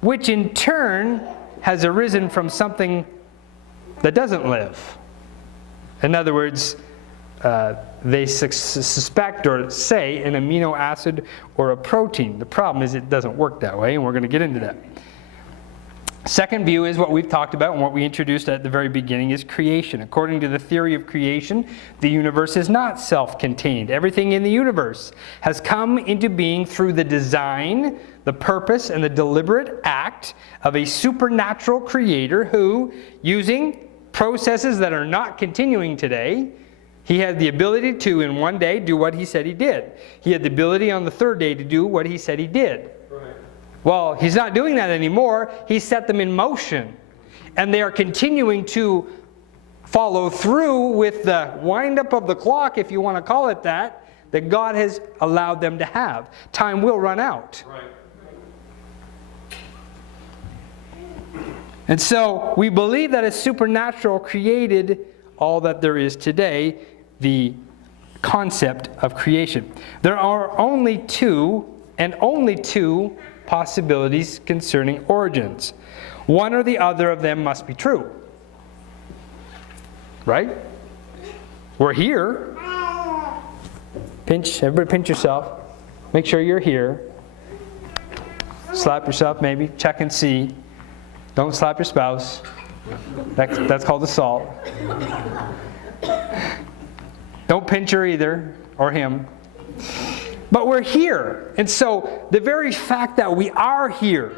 which in turn has arisen from something that doesn't live. In other words, they suspect or say an amino acid or a protein. The problem is it doesn't work that way, and we're going to get into that. Second view is what we've talked about and what we introduced at the very beginning is creation. According to the theory of creation, the universe is not self-contained. Everything in the universe has come into being through the design, the purpose, and the deliberate act of a supernatural creator who, using processes that are not continuing today, he had the ability to, in one day, do what he said he did. He had the ability on the third day to do what he said he did. Well, he's not doing that anymore. He set them in motion. And they are continuing to follow through with the wind-up of the clock, if you want to call it that God has allowed them to have. Time will run out. Right. And so we believe that a supernatural created all that there is today, the concept of creation. There are only two possibilities concerning origins. One or the other of them must be true. Right? We're here. Everybody pinch yourself. Make sure you're here. Slap yourself maybe. Check and see. Don't slap your spouse. That's called assault. Don't pinch her either, or him. But we're here. And so the very fact that we are here,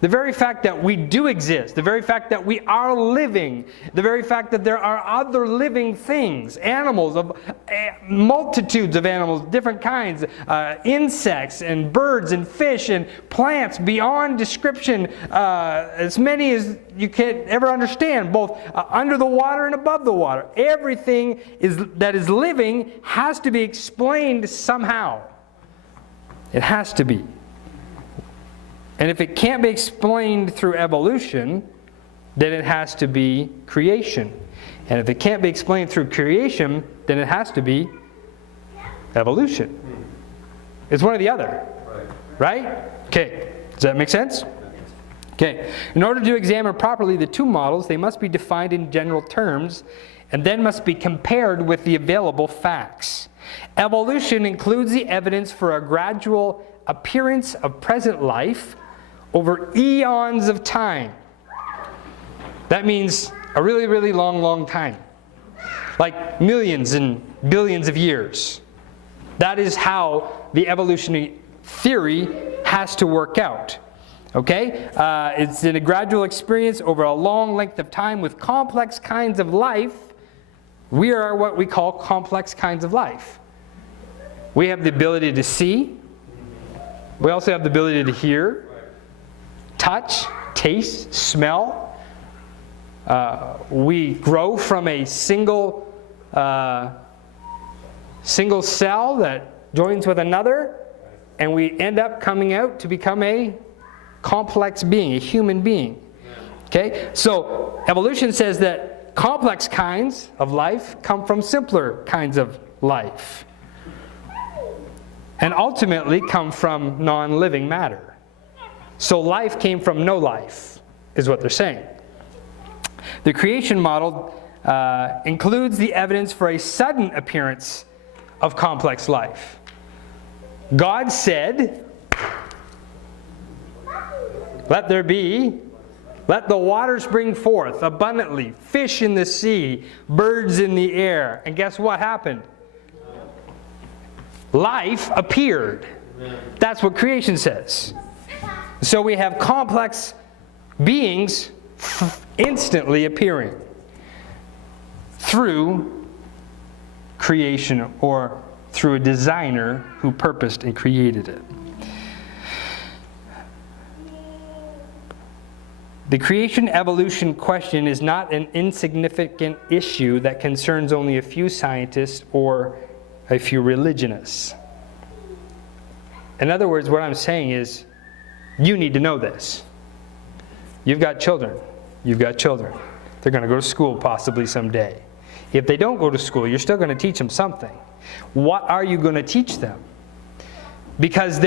the very fact that we do exist, the very fact that we are living, the very fact that there are other living things, animals, of multitudes of animals, different kinds, insects and birds and fish and plants beyond description, as many as you can ever understand, both under the water and above the water. Everything that is living has to be explained somehow. It has to be. And if it can't be explained through evolution, then it has to be creation. And if it can't be explained through creation, then it has to be evolution. It's one or the other. Right? Okay. Does that make sense? Okay. In order to examine properly the two models, they must be defined in general terms and then must be compared with the available facts. Evolution includes the evidence for a gradual appearance of present life over eons of time. That means a really, really long, long time. Like millions and billions of years. That is how the evolutionary theory has to work out. Okay? It's in a gradual experience over a long length of time with complex kinds of life. We are what we call complex kinds of life. We have the ability to see. We also have the ability to hear, touch, taste, smell. We grow from a single cell that joins with another, and we end up coming out to become a complex being, a human being. Okay? So evolution says that complex kinds of life come from simpler kinds of life, and ultimately come from non-living matter. So life came from no life, is what they're saying. The creation model includes the evidence for a sudden appearance of complex life. God said, "Let there be, let the waters bring forth abundantly, fish in the sea, birds in the air." And guess what happened? Life appeared. That's what creation says. So we have complex beings instantly appearing through creation or through a designer who purposed and created it. The creation-evolution question is not an insignificant issue that concerns only a few scientists or a few religionists. In other words, what I'm saying is, you need to know this. You've got children. You've got children. They're going to go to school possibly someday. If they don't go to school, you're still going to teach them something. What are you going to teach them? Because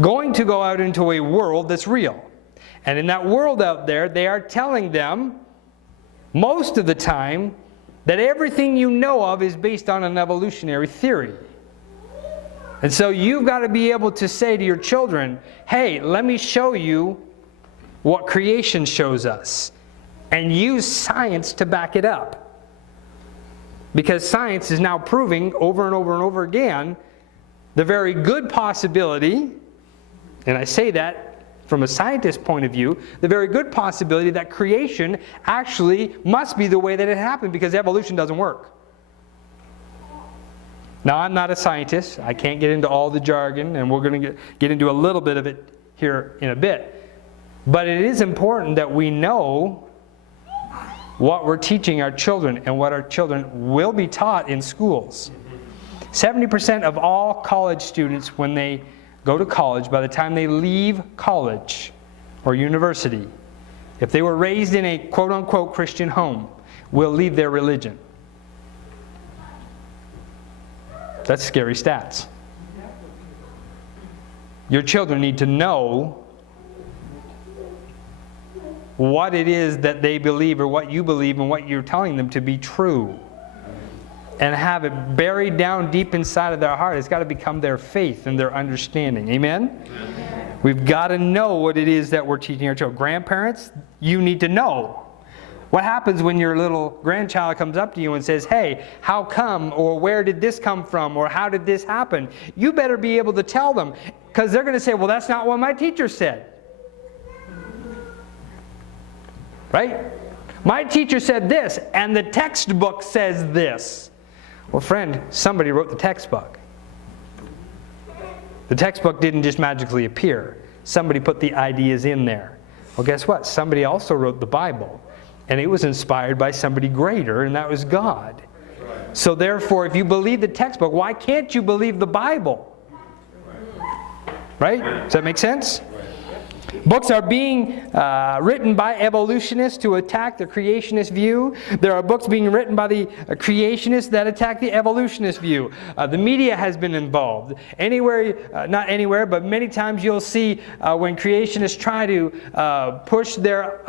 going to go out into a world that's real. And in that world out there, they are telling them, most of the time, that everything you know of is based on an evolutionary theory. And so you've got to be able to say to your children, hey, let me show you what creation shows us. And use science to back it up. Because science is now proving over and over and over again the very good possibility, and I say that from a scientist's point of view, the very good possibility that creation actually must be the way that it happened, because evolution doesn't work. Now, I'm not a scientist. I can't get into all the jargon, and we're going to get into a little bit of it here in a bit. But it is important that we know what we're teaching our children and what our children will be taught in schools. 70% of all college students, when they go to college, by the time they leave college or university, if they were raised in a quote-unquote Christian home, will leave their religion. That's scary stats. Your children need to know what it is that they believe, or what you believe, and what you're telling them to be true. And have it buried down deep inside of their heart. It's got to become their faith and their understanding. Amen? Amen. We've got to know what it is that we're teaching our children. Grandparents, you need to know. What happens when your little grandchild comes up to you and says, hey, how come, or where did this come from, or how did this happen? You better be able to tell them, because they're going to say, well, that's not what my teacher said. Right? My teacher said this, and the textbook says this. Well, friend, somebody wrote the textbook. The textbook didn't just magically appear. Somebody put the ideas in there. Well, guess what? Somebody also wrote the Bible. And it was inspired by somebody greater, and that was God. So therefore, if you believe the textbook, why can't you believe the Bible? Right? Does that make sense? Books are being written by evolutionists to attack the creationist view. There are books being written by the creationists that attack the evolutionist view. The media has been involved. Not anywhere, but many times you'll see when creationists try to push their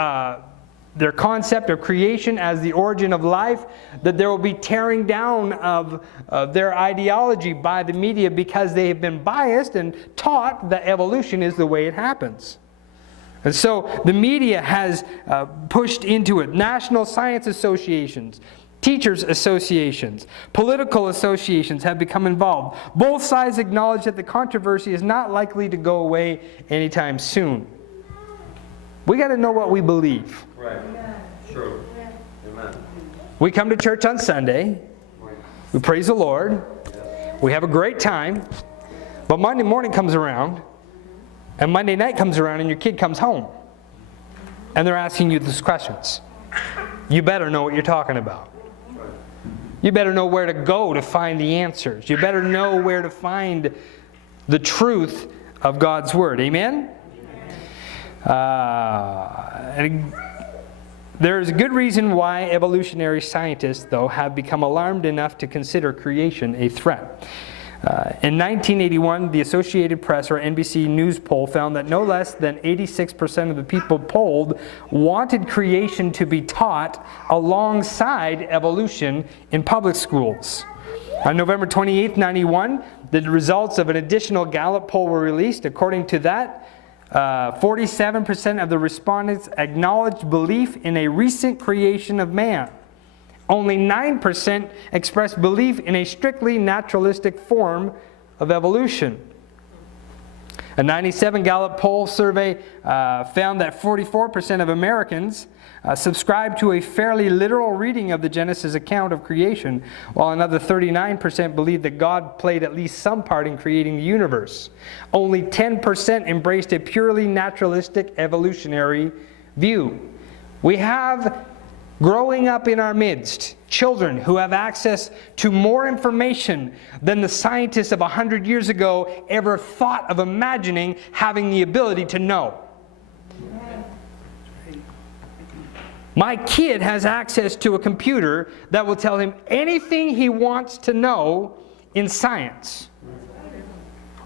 concept of creation as the origin of life, that there will be tearing down of their ideology by the media, because they have been biased and taught that evolution is the way it happens. And so the media has pushed into it. National science associations, teachers associations, political associations have become involved. Both sides acknowledge that the controversy is not likely to go away anytime soon. We got to know what we believe. Right. True. Amen. We come to church on Sunday. We praise the Lord. We have a great time. But Monday morning comes around, and Monday night comes around, and your kid comes home. And they're asking you these questions. You better know what you're talking about. You better know where to go to find the answers. You better know where to find the truth of God's Word. Amen? And there's a good reason why evolutionary scientists, though, have become alarmed enough to consider creation a threat. In 1981, the Associated Press, or NBC News poll, found that no less than 86% of the people polled wanted creation to be taught alongside evolution in public schools. On November 28, 91, the results of an additional Gallup poll were released. According to that, 47% of the respondents acknowledged belief in a recent creation of man. Only 9% expressed belief in a strictly naturalistic form of evolution. A 97 Gallup poll survey found that 44% of Americans subscribe to a fairly literal reading of the Genesis account of creation, while another 39% believe that God played at least some part in creating the universe. Only 10% embraced a purely naturalistic evolutionary view. We have, growing up in our midst, children who have access to more information than the scientists of 100 years ago ever thought of imagining having the ability to know. My kid has access to a computer that will tell him anything he wants to know in science.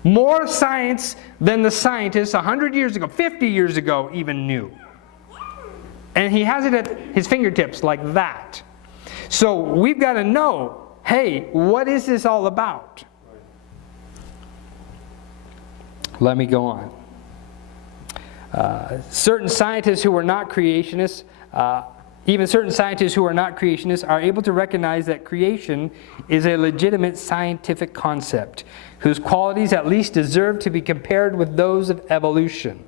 More science than the scientists 100 years ago, 50 years ago even knew. And he has it at his fingertips like that. So we've got to know, hey, what is this all about? Let me go on. Certain scientists who are not creationists, even certain scientists who are not creationists, are able to recognize that creation is a legitimate scientific concept, whose qualities at least deserve to be compared with those of evolution.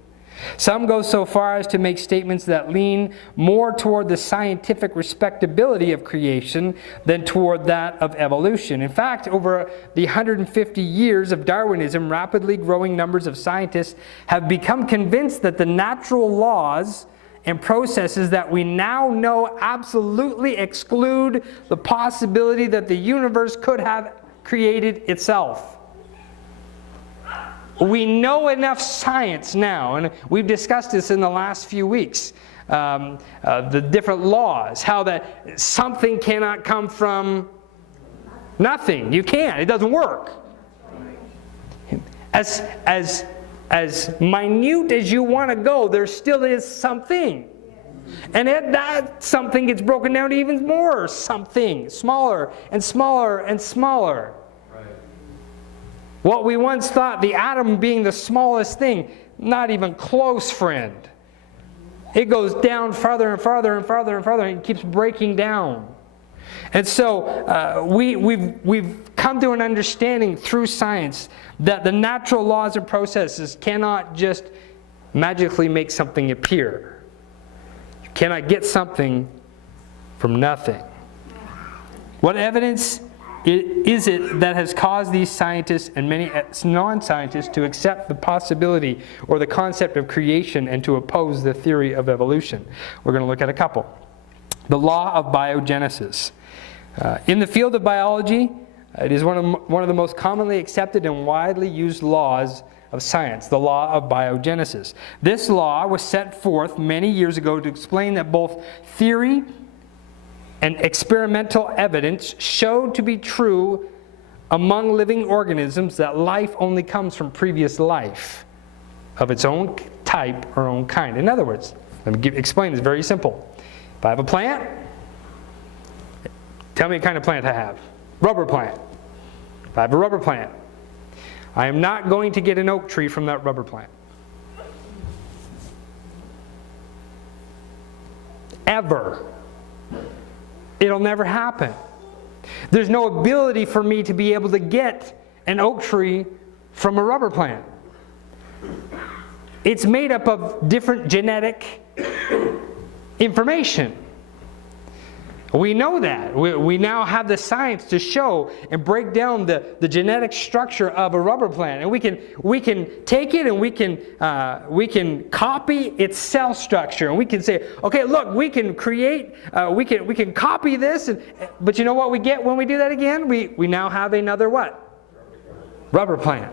Some go so far as to make statements that lean more toward the scientific respectability of creation than toward that of evolution. In fact, over the 150 years of Darwinism, rapidly growing numbers of scientists have become convinced that the natural laws and processes that we now know absolutely exclude the possibility that the universe could have created itself. We know enough science now, and we've discussed this in the last few weeks, the different laws, how that something cannot come from nothing. You can't. It doesn't work. As minute as you want to go, there still is something. And that something gets broken down to even more something, smaller and smaller and smaller. What we once thought, the atom being the smallest thing, not even close, friend. It goes down farther and farther and farther and farther, and it keeps breaking down. And so we've come to an understanding through science that the natural laws and processes cannot just magically make something appear. You cannot get something from nothing. What evidence is it that has caused these scientists and many non-scientists to accept the possibility or the concept of creation and to oppose the theory of evolution? We're going to look at a couple. The law of biogenesis. In the field of biology, it is one of the most commonly accepted and widely used laws of science, the law of biogenesis. This law was set forth many years ago to explain that both theory and experimental evidence showed to be true among living organisms that life only comes from previous life of its own type or own kind. In other words, let me explain this very simple. If I have a plant, tell me what kind of plant I have. Rubber plant. If I have a rubber plant, I am not going to get an oak tree from that rubber plant. Ever. It'll never happen. There's no ability for me to be able to get an oak tree from a rubber plant. It's made up of different genetic information. We know that. We now have the science to show and break down the genetic structure of a rubber plant. And we can take it and we can copy its cell structure. And we can say, okay, look, we can create, we can copy this. But you know what we get when we do that again? We now have another what? Rubber plant.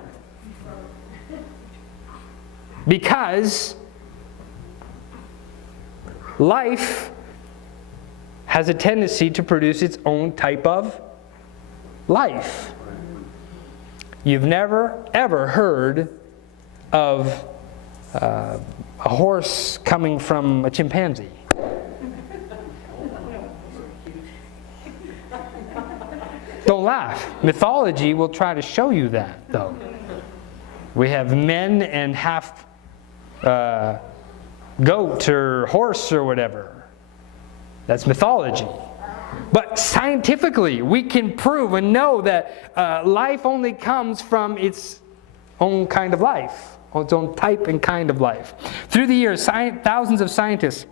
Because life has a tendency to produce its own type of life. You've never, ever heard of a horse coming from a chimpanzee. Don't laugh. Mythology will try to show you that, though. We have men and half goat or horse or whatever. That's mythology. But scientifically, we can prove and know that life only comes from its own kind of life, its own type and kind of life. Through the years, thousands of scientists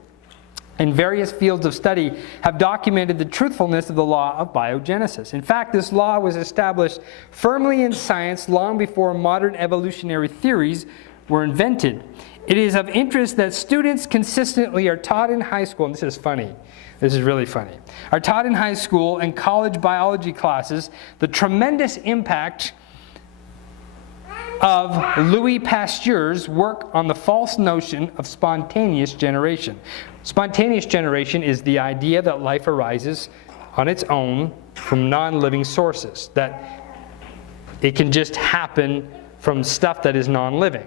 in various fields of study have documented the truthfulness of the law of biogenesis. In fact, this law was established firmly in science long before modern evolutionary theories were invented. It is of interest that students consistently are taught in high school, and this is funny, this is really funny, are taught in high school and college biology classes the tremendous impact of Louis Pasteur's work on the false notion of spontaneous generation. Spontaneous generation is the idea that life arises on its own from non-living sources, that it can just happen from stuff that is non-living.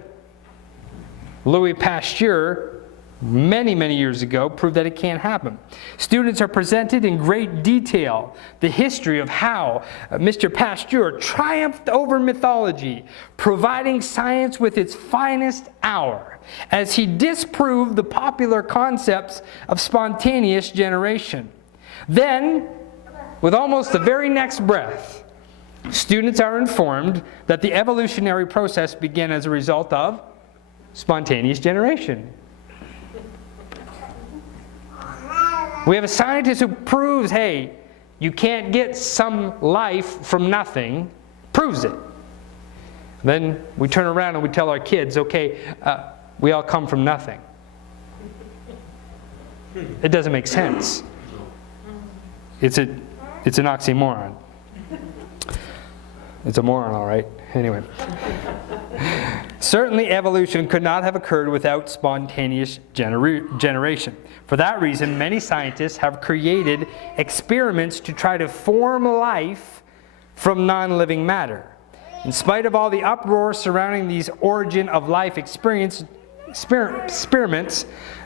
Louis Pasteur, many, many years ago, proved that it can't happen. Students are presented in great detail the history of how Mr. Pasteur triumphed over mythology, providing science with its finest hour, as he disproved the popular concepts of spontaneous generation. Then, with almost the very next breath, students are informed that the evolutionary process began as a result of spontaneous generation. We have a scientist who proves, hey, you can't get some life from nothing, proves it. Then we turn around and we tell our kids, okay, we all come from nothing. It doesn't make sense. It's an oxymoron. It's a moron, all right. Anyway. Certainly evolution could not have occurred without spontaneous generation. For that reason, many scientists have created experiments to try to form life from non-living matter. In spite of all the uproar surrounding these origin of life experiments,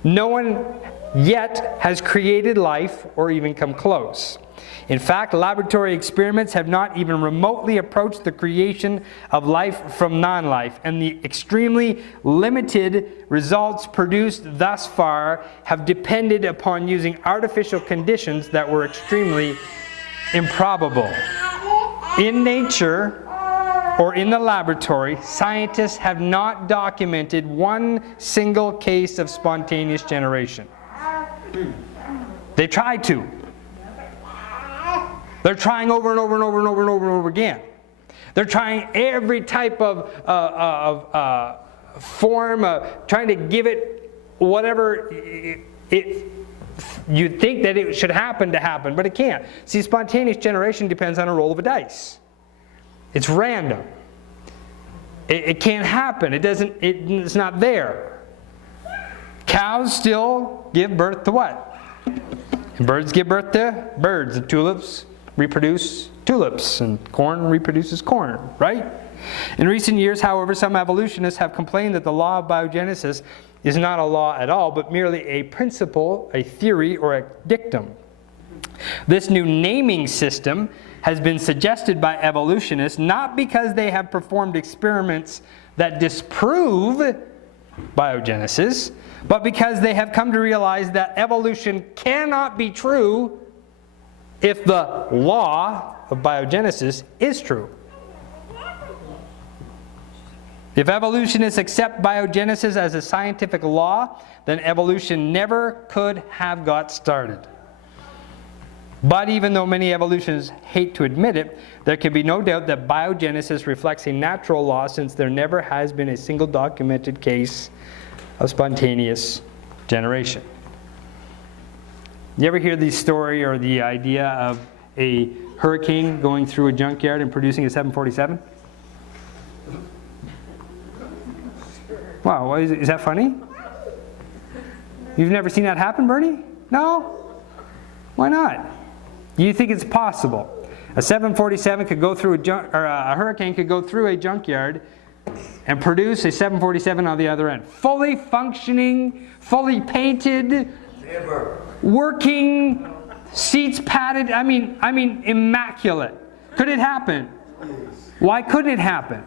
no one yet has created life or even come close. In fact, laboratory experiments have not even remotely approached the creation of life from non-life, and the extremely limited results produced thus far have depended upon using artificial conditions that were extremely improbable. In nature or in the laboratory, scientists have not documented one single case of spontaneous generation. They tried to. They're trying over and over and over and over and over and over again. They're trying every type of form, trying to give it whatever you think that it should happen to happen, but it can't. See, spontaneous generation depends on a roll of a dice. It's random. It can't happen. It's not there. Cows still give birth to what? And birds give birth to birds. The tulips reproduce tulips, and corn reproduces corn, right? In recent years, however, some evolutionists have complained that the law of biogenesis is not a law at all, but merely a principle, a theory, or a dictum. This new naming system has been suggested by evolutionists not because they have performed experiments that disprove biogenesis, but because they have come to realize that evolution cannot be true if the law of biogenesis is true. If evolutionists accept biogenesis as a scientific law, then evolution never could have got started. But even though many evolutionists hate to admit it, there can be no doubt that biogenesis reflects a natural law, since there never has been a single documented case of spontaneous generation. You ever hear the story or the idea of a hurricane going through a junkyard and producing a 747? Wow, is that funny? You've never seen that happen, Bernie? No? Why not? You think it's possible? A 747 could go through a hurricane could go through a junkyard and produce a 747 on the other end. Fully functioning, fully painted, working, seats padded, I mean immaculate. Could it happen? Why couldn't it happen?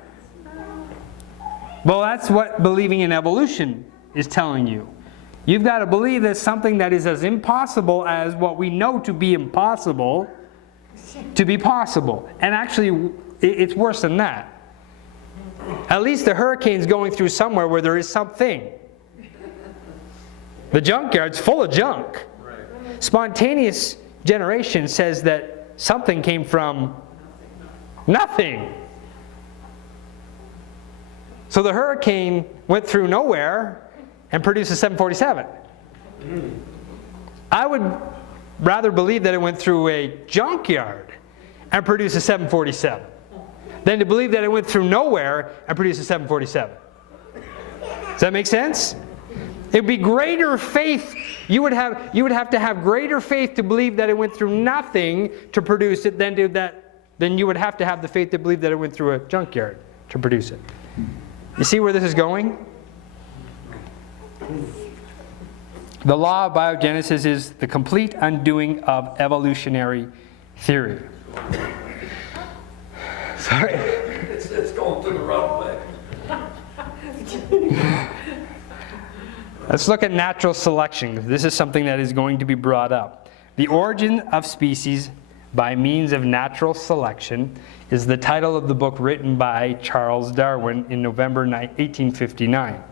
Well, that's what believing in evolution is telling you. You've got to believe that something that is as impossible as what we know to be impossible to be possible. And actually, it's worse than that. At least the hurricane's going through somewhere where there is something. The junkyard's full of junk. Spontaneous generation says that something came from nothing. So the hurricane went through nowhere and produced a 747. I would rather believe that it went through a junkyard and produced a 747 than to believe that it went through nowhere and produced a 747. Does that make sense? It would be greater faith. You would have to have greater faith to believe that it went through nothing to produce it than you would have to have the faith to believe that it went through a junkyard to produce it. You see where this is going? The law of biogenesis is the complete undoing of evolutionary theory. Sorry. It's going through the wrong way. Let's look at natural selection. This is something that is going to be brought up. The origin of species by means of natural selection is the title of the book written by Charles Darwin in November 1859.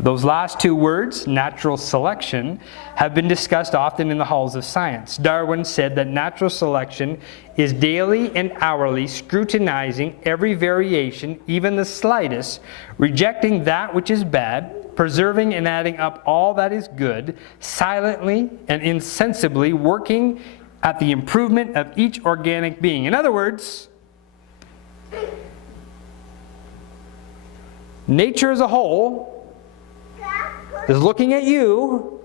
Those last two words, natural selection, have been discussed often in the halls of science. Darwin said that natural selection is daily and hourly scrutinizing every variation, even the slightest, rejecting that which is bad, preserving and adding up all that is good, silently and insensibly working at the improvement of each organic being. In other words, nature as a whole is looking at you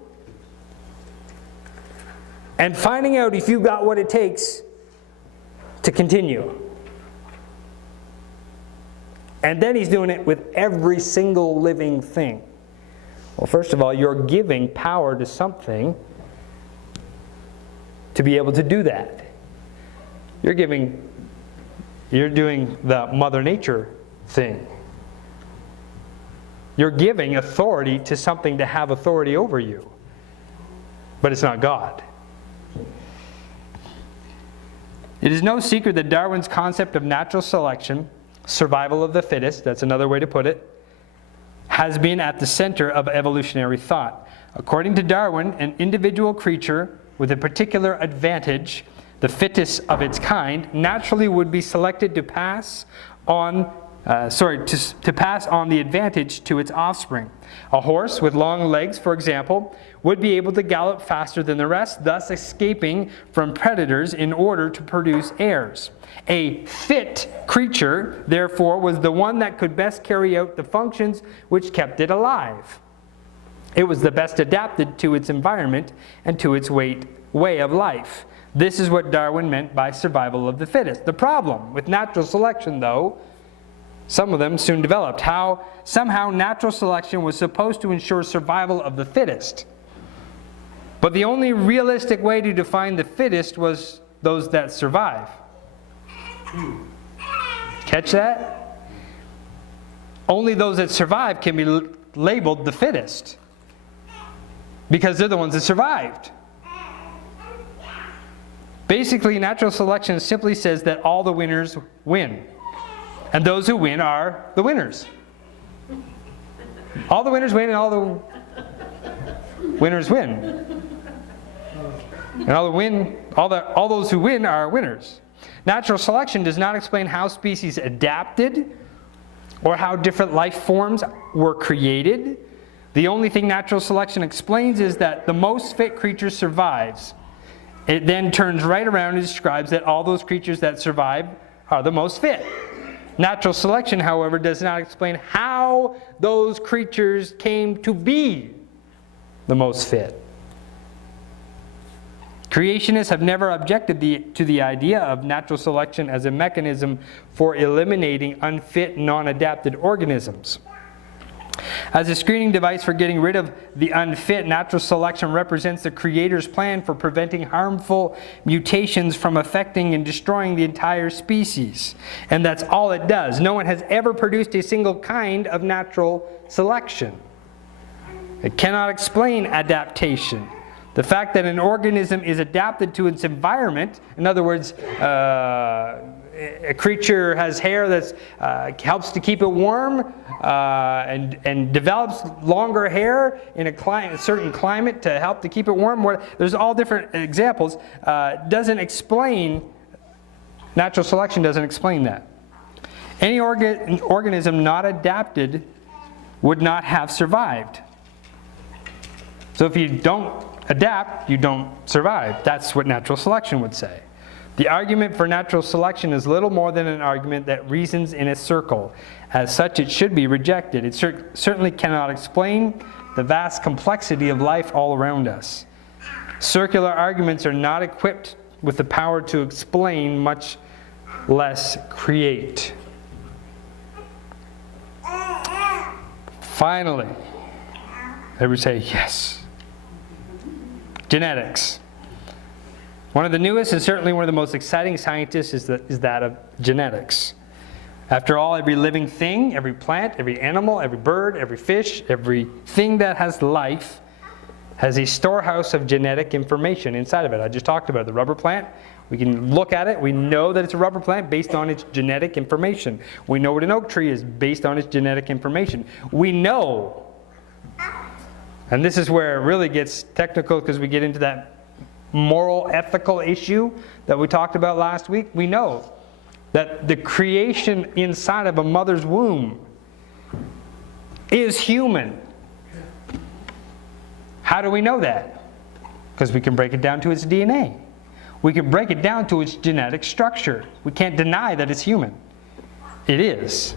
and finding out if you've got what it takes to continue. And then he's doing it with every single living thing. Well, first of all, you're giving power to something to be able to do that. You're doing the Mother Nature thing. You're giving authority to something to have authority over you. But it's not God. It is no secret that Darwin's concept of natural selection, survival of the fittest, that's another way to put it, has been at the center of evolutionary thought. According to Darwin, an individual creature with a particular advantage, the fittest of its kind, naturally would be selected to pass on the advantage to its offspring. A horse with long legs, for example, would be able to gallop faster than the rest, thus escaping from predators in order to produce heirs. A fit creature, therefore, was the one that could best carry out the functions which kept it alive. It was the best adapted to its environment and to its way of life. This is what Darwin meant by survival of the fittest. The problem with natural selection, though, some of them soon developed. Somehow natural selection was supposed to ensure survival of the fittest. But the only realistic way to define the fittest was those that survive. Catch that? Only those that survive can be labeled the fittest, because they're the ones that survived. Basically, natural selection simply says that all the winners win. And those who win are the winners. All the winners win and all the winners win. And all those who win are winners. Natural selection does not explain how species adapted or how different life forms were created. The only thing natural selection explains is that the most fit creature survives. It then turns right around and describes that all those creatures that survive are the most fit. Natural selection, however, does not explain how those creatures came to be the most fit. Creationists have never objected to the idea of natural selection as a mechanism for eliminating unfit, non-adapted organisms. As a screening device for getting rid of the unfit, natural selection represents the Creator's plan for preventing harmful mutations from affecting and destroying the entire species. And that's all it does. No one has ever produced a single kind of natural selection. It cannot explain adaptation. The fact that an organism is adapted to its environment, in other words, a creature has hair that helps to keep it warm and develops longer hair in a certain climate to help to keep it warm. There's all different examples. Doesn't explain, natural selection doesn't explain that. Any organism not adapted would not have survived. So if you don't adapt, you don't survive. That's what natural selection would say. The argument for natural selection is little more than an argument that reasons in a circle. As such, it should be rejected. It certainly cannot explain the vast complexity of life all around us. Circular arguments are not equipped with the power to explain, much less create. Finally, everybody say yes. Genetics. One of the newest and certainly one of the most exciting scientists is that of genetics. After all, every living thing, every plant, every animal, every bird, every fish, everything that has life has a storehouse of genetic information inside of it. I just talked about the rubber plant. We can look at it. We know that it's a rubber plant based on its genetic information. We know what an oak tree is based on its genetic information. We know, and this is where it really gets technical because we get into that moral, ethical issue that we talked about last week. We know that the creation inside of a mother's womb is human. How do we know that? Because we can break it down to its DNA. We can break it down to its genetic structure. We can't deny that it's human. It is.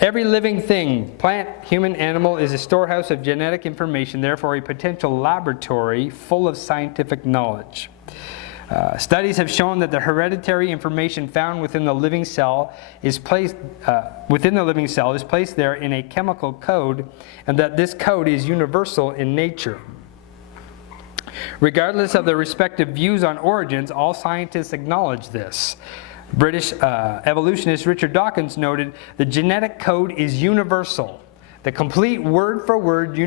Every living thing, plant, human, animal, is a storehouse of genetic information, therefore a potential laboratory full of scientific knowledge. Studies have shown that the hereditary information found within the living cell is placed there in a chemical code, and that this code is universal in nature. Regardless of their respective views on origins, all scientists acknowledge this. British evolutionist Richard Dawkins noted, "The genetic code is universal. The complete word-for-word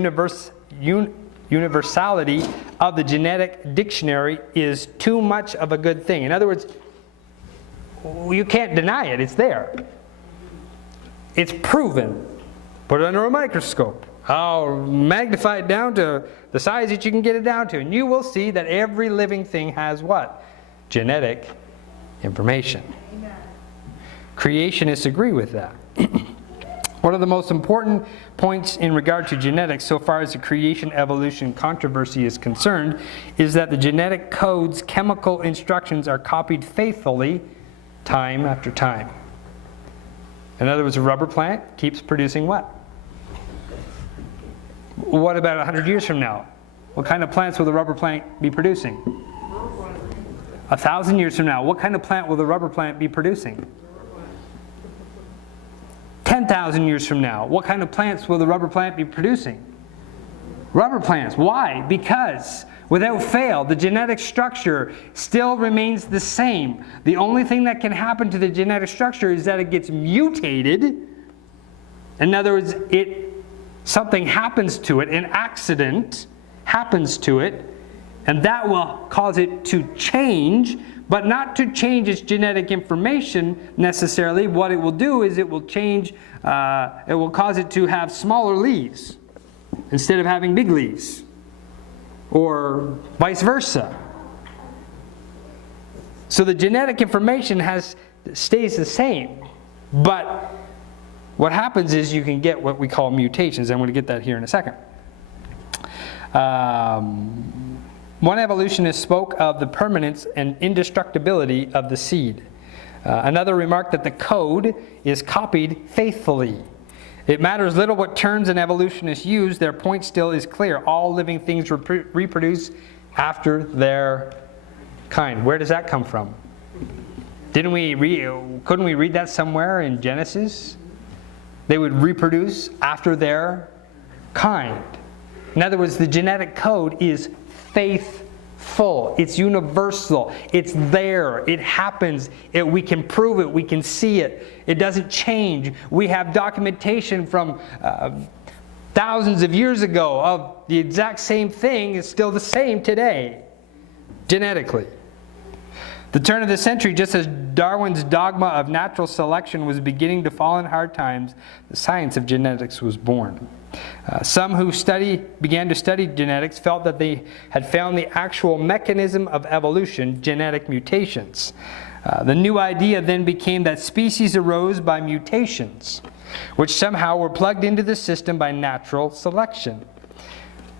universality of the genetic dictionary is too much of a good thing." In other words, you can't deny it. It's there. It's proven. Put it under a microscope. I'll magnify it down to the size that you can get it down to, and you will see that every living thing has what? Genetic information. Amen. Creationists agree with that. One of the most important points in regard to genetics, so far as the creation-evolution controversy is concerned, is that the genetic code's chemical instructions are copied faithfully time after time. In other words, a rubber plant keeps producing what? What about 100 years from now? What kind of plants will the rubber plant be producing? 1,000 years from now, what kind of plant will the rubber plant be producing? 10,000 years from now, what kind of plants will the rubber plant be producing? Rubber plants. Why? Because without fail, the genetic structure still remains the same. The only thing that can happen to the genetic structure is that it gets mutated. In other words, something happens to it, an accident happens to it, and that will cause it to change, but not to change its genetic information necessarily. What it will do is it will change, it will cause it to have smaller leaves instead of having big leaves, or vice versa. So the genetic information stays the same, but what happens is you can get what we call mutations. I'm going to get that here in a second. One evolutionist spoke of the permanence and indestructibility of the seed. Another remarked that the code is copied faithfully. It matters little what terms an evolutionist used, their point still is clear. All living things reproduce after their kind. Where does that come from? Couldn't we read that somewhere in Genesis? They would reproduce after their kind. In other words, the genetic code is faithful. It's universal. It's there. It happens. We can prove it. We can see it. It doesn't change. We have documentation from thousands of years ago of the exact same thing is still the same today, genetically. The turn of the century, just as Darwin's dogma of natural selection was beginning to fall in hard times, the science of genetics was born. Some who began to study genetics felt that they had found the actual mechanism of evolution, genetic mutations. The new idea then became that species arose by mutations, which somehow were plugged into the system by natural selection.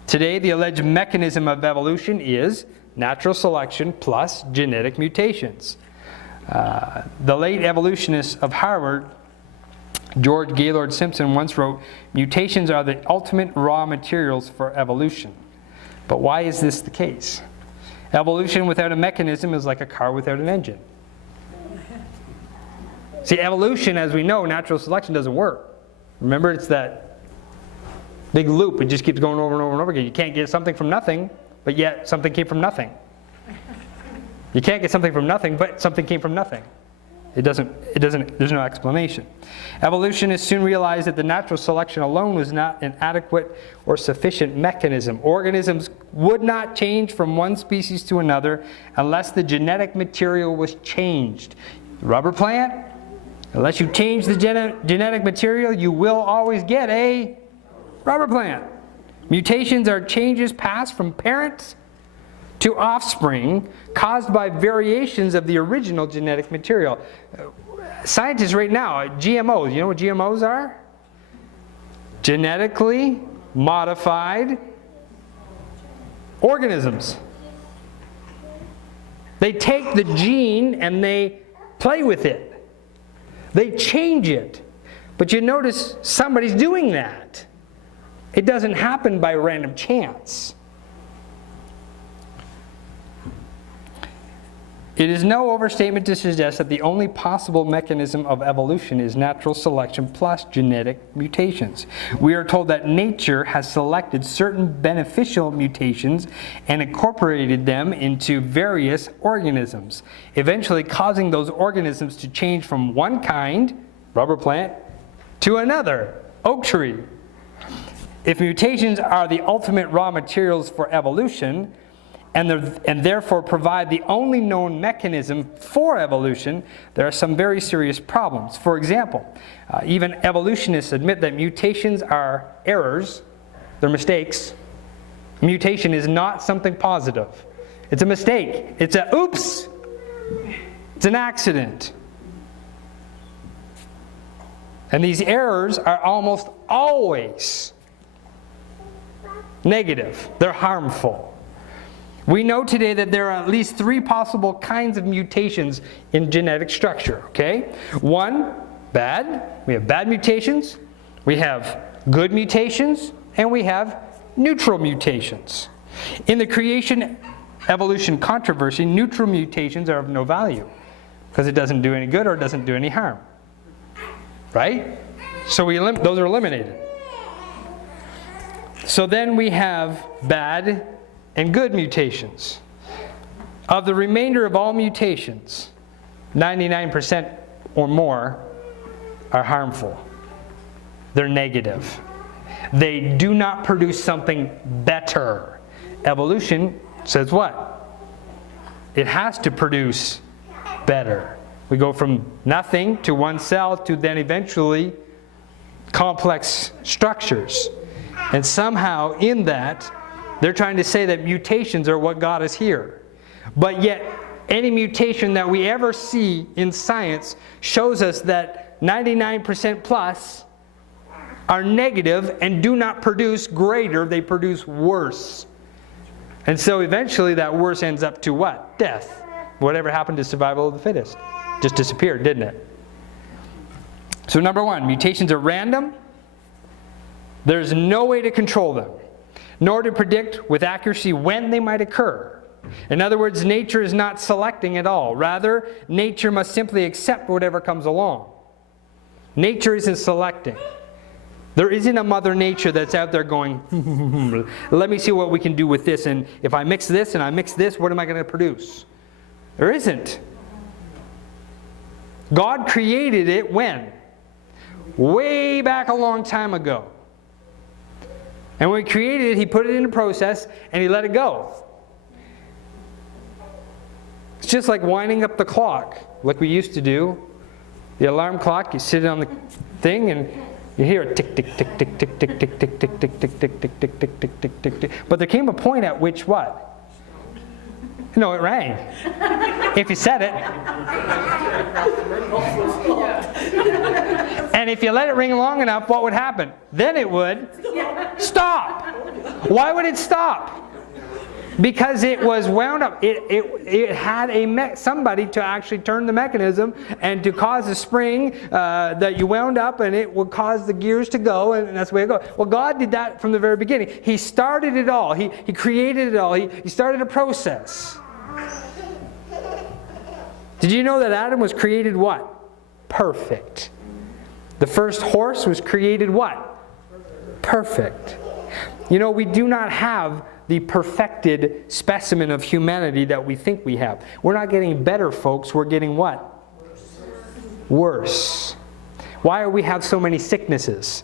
Today, the alleged mechanism of evolution is natural selection plus genetic mutations. The late evolutionist of Harvard, George Gaylord Simpson, once wrote, "Mutations are the ultimate raw materials for evolution." But why is this the case? Evolution without a mechanism is like a car without an engine. See, evolution, as we know, natural selection doesn't work. Remember, it's that big loop. It just keeps going over and over and over again. You can't get something from nothing, but yet something came from nothing. You can't get something from nothing, but something came from nothing. There's no explanation. Evolutionists soon realized that the natural selection alone was not an adequate or sufficient mechanism. Organisms would not change from one species to another unless the genetic material was changed. The rubber plant, unless you change the genetic material, you will always get a rubber plant. Mutations are changes passed from parents to offspring caused by variations of the original genetic material. Scientists right now, GMOs, you know what GMOs are? Genetically modified organisms. They take the gene and they play with it. They change it. But you notice somebody's doing that. It doesn't happen by random chance. It is no overstatement to suggest that the only possible mechanism of evolution is natural selection plus genetic mutations. We are told that nature has selected certain beneficial mutations and incorporated them into various organisms, eventually causing those organisms to change from one kind, rubber plant, to another, oak tree. If mutations are the ultimate raw materials for evolution, and therefore provide the only known mechanism for evolution, there are some very serious problems. For example, even evolutionists admit that mutations are errors, they're mistakes. Mutation is not something positive. It's a mistake. It's a oops. It's an accident. And these errors are almost always negative. They're harmful. We know today that there are at least 3 possible kinds of mutations in genetic structure, okay? 1, bad. We have bad mutations. We have good mutations. And we have neutral mutations. In the creation evolution controversy, neutral mutations are of no value because it doesn't do any good or it doesn't do any harm. Right? So those are eliminated. So then we have bad and good mutations. Of the remainder of all mutations, 99% or more are harmful. They're negative. They do not produce something better. Evolution says what? It has to produce better. We go from nothing to one cell to then eventually complex structures. And somehow in that, they're trying to say that mutations are what got us here. But yet, any mutation that we ever see in science shows us that 99% plus are negative and do not produce greater, they produce worse. And so eventually that worse ends up to what? Death. Whatever happened to survival of the fittest. Just disappeared, didn't it? So number 1, mutations are random. There's no way to control them, nor to predict with accuracy when they might occur. In other words, nature is not selecting at all. Rather, nature must simply accept whatever comes along. Nature isn't selecting. There isn't a mother nature that's out there going, let me see what we can do with this, and if I mix this and I mix this, what am I going to produce? There isn't. God created it when? Way back a long time ago. And when He created it, He put it in a process and He let it go. It's just like winding up the clock, like we used to do. The alarm clock, you sit on the thing and you hear it tick, tick, tick, tick, tick, tick, tick, tick, tick, tick, tick, tick, tick, tick, tick, tick, tick, tick, tick. But there came a point at which what? No, it rang. If you said it. And if you let it ring long enough, what would happen? Then it would stop. Why would it stop? Because it was wound up. It had somebody to actually turn the mechanism and to cause a spring that you wound up, and it would cause the gears to go, and that's the way it goes. Well, God did that from the very beginning. He started it all. He created it all. He started a process. Did you know that Adam was created what? perfect. The first horse was created what? Perfect. You know, we do not have the perfected specimen of humanity that we think we have. We're not getting better, folks. We're getting what? Worse. Why do we have so many sicknesses?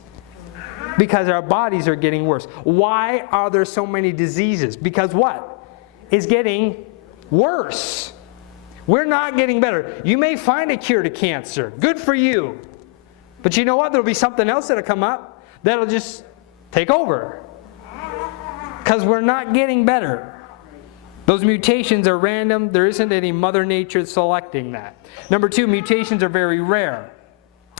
Because our bodies are getting worse. Why are there so many diseases? Because what? It's getting worse. We're not getting better. You may find a cure to cancer. Good for you. But you know what? There'll be something else that'll come up that'll just take over. Because we're not getting better. Those mutations are random. There isn't any Mother Nature selecting that. Number two, mutations are very rare.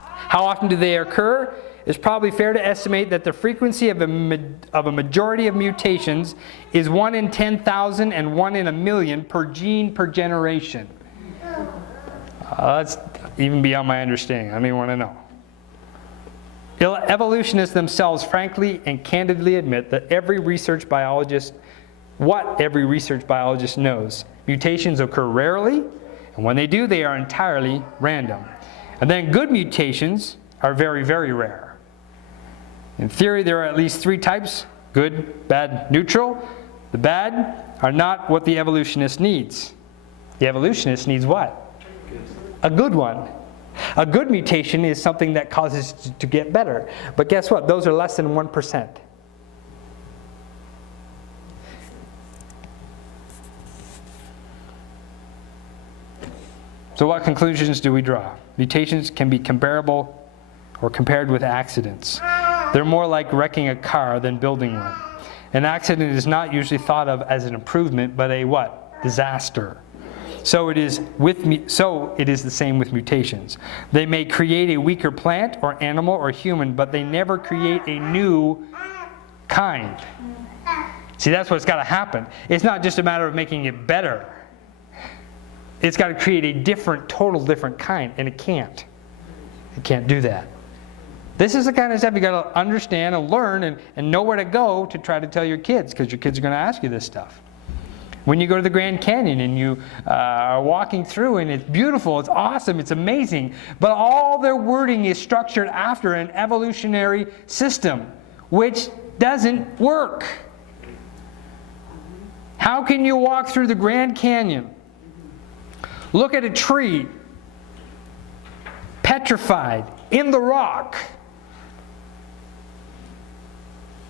How often do they occur? It's probably fair to estimate that the frequency of a majority of mutations is 1 in 10,000 and 1 in a million per gene per generation. That's even beyond my understanding. I don't even want to know. Evolutionists themselves frankly and candidly admit that every research biologist knows. Mutations occur rarely, and when they do, they are entirely random. And then good mutations are very, very rare. In theory, there are at least 3 types: good, bad, neutral. The bad are not what the evolutionist needs. The evolutionist needs what? A good one. A good mutation is something that causes it to get better. But guess what? Those are less than 1%. So what conclusions do we draw? Mutations can be comparable or compared with accidents. They're more like wrecking a car than building one. An accident is not usually thought of as an improvement, but a what? Disaster. So it is the same with mutations. They may create a weaker plant or animal or human, but they never create a new kind. See, that's what's got to happen. It's not just a matter of making it better. It's got to create a total different kind, and it can't. It can't do that. This is the kind of stuff you got to understand and learn and know where to go to try to tell your kids, because your kids are going to ask you this stuff. When you go to the Grand Canyon and you are walking through and it's beautiful, it's awesome, it's amazing, but all their wording is structured after an evolutionary system, which doesn't work. How can you walk through the Grand Canyon, look at a tree, petrified, in the rock,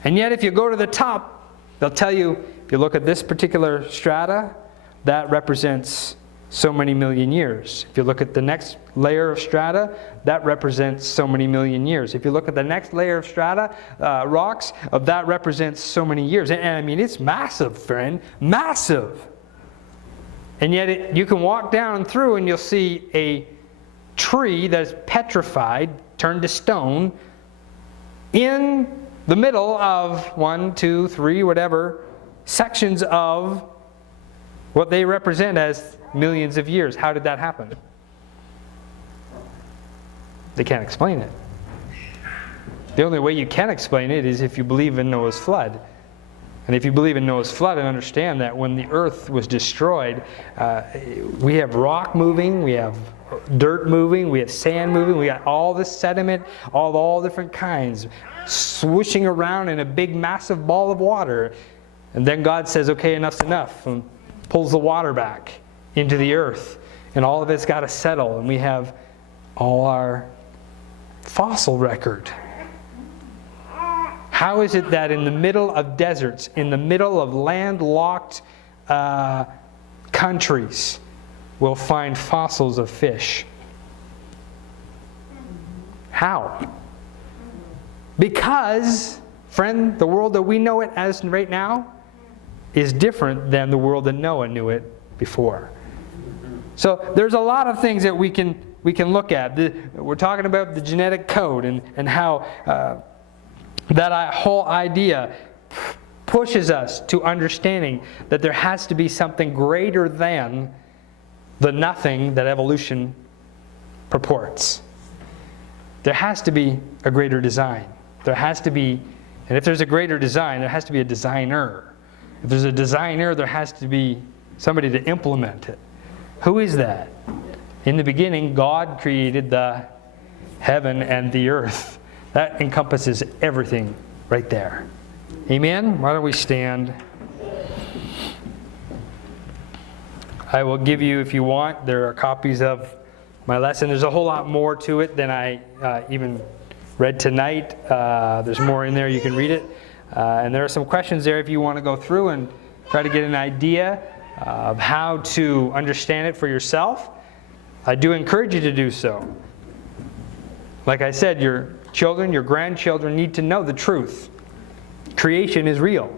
and yet if you go to the top, they'll tell you, if you look at this particular strata, that represents so many million years. If you look at the next layer of strata, that represents so many million years. If you look at the next layer of strata, rocks, that represents so many years. And I mean, it's massive, friend, massive. And yet you can walk down through and you'll see a tree that is petrified, turned to stone, in the middle of 1, 2, 3, whatever, sections of what they represent as millions of years. How did that happen? They can't explain it. The only way you can explain it is if you believe in Noah's flood. And if you believe in Noah's flood and understand that when the earth was destroyed, we have rock moving, we have dirt moving, we have sand moving, we got all this sediment, all different kinds, swooshing around in a big massive ball of water. And then God says, okay, enough's enough, and pulls the water back into the earth. And all of it's got to settle, and we have all our fossil record. How is it that in the middle of deserts, in the middle of landlocked countries, we'll find fossils of fish? How? Because, friend, the world that we know it as right now is different than the world that Noah knew it before. So there's a lot of things that we can look at. We're talking about the genetic code and how that whole idea pushes us to understanding that there has to be something greater than the nothing that evolution purports. There has to be a greater design. There has to be, and if there's a greater design, there has to be a designer. If there's a designer, there has to be somebody to implement it. Who is that? In the beginning, God created the heaven and the earth. That encompasses everything right there. Amen? Why don't we stand? I will give you, if you want, there are copies of my lesson. There's a whole lot more to it than I even read tonight. There's more in there. You can read it. And there are some questions there if you want to go through and try to get an idea of how to understand it for yourself. I do encourage you to do so. Like I said, your children, your grandchildren need to know the truth. Creation is real.